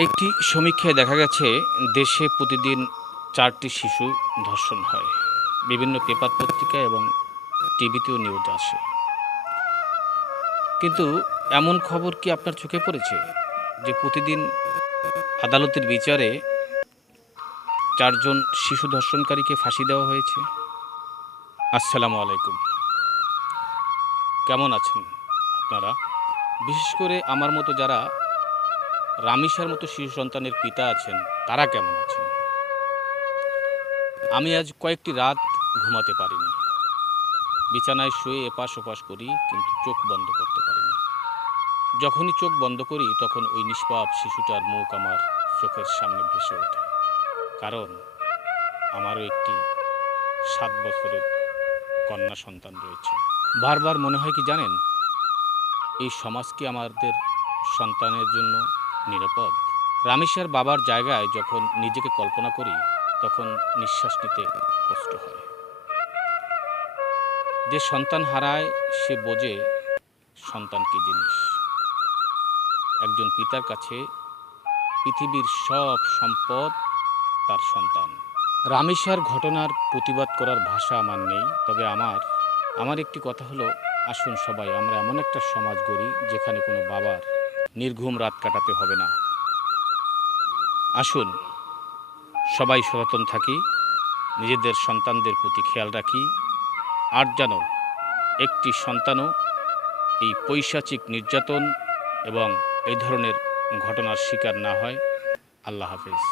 একটি সমীক্ষায় দেখা গেছে দেশে প্রতিদিন 4টি শিশু ধর্ষণ হয়। বিভিন্ন পেপার পত্রিকা এবং টিভিতেও নিউজ আসে। কিন্তু এমন খবর কি আপনার চোখে পড়েছে যে প্রতিদিন আদালতের বিচারে 4 জন শিশু ধর্ষণকারীকে ফাঁসি দেওয়া হয়েছে? আসসালামু আলাইকুম। কেমন আছেন আপনারা? বিশেষ করে আমার মতো যারা রামিসার মতো শিশু সন্তানের পিতা আছেন, তারা কেমন আছেন? আমি আজ কয়েকটি রাত ঘুমাতে পারিনি। বিছানায় শুয়ে এপাশ ওপাশ করি, কিন্তু চোখ বন্ধ করতে পারিনি। যখনই চোখ বন্ধ করি তখন ওই নিষ্পাপ শিশুটার মুখ আমার চোখের সামনে ভেসে ওঠে। কারণ আমারও একটি 7 বছরের কন্যা সন্তান রয়েছে। বারবার মনে হয় কি জানেন, এই সমাজ কি আমাদের সন্তানের জন্য নিরাপদ? রামিসার বাবার জায়গায় যখন নিজেকে কল্পনা করি তখন নিঃশ্বাস নিতে কষ্ট হয়। যে সন্তান হারায় সে বোঝে সন্তান কী জিনিস। একজন পিতার কাছে পৃথিবীর সব সম্পদ তার সন্তান। রামিসার ঘটনার প্রতিবাদ করার ভাষা আমার নেই, তবে আমার একটি কথা হলো, আসুন সবাই আমরা এমন একটা সমাজ গড়ি যেখানে কোনো বাবার নির্ঘুম রাত কাটাতে হবে না। আসুন সবাই সচেতন থাকি, নিজেদের সন্তানদের প্রতি খেয়াল রাখি, আর যেন একটি সন্তানও এই পৈশাচিক নির্যাতন এবং এই ধরনের ঘটনার শিকার না হয়। আল্লাহ হাফেজ।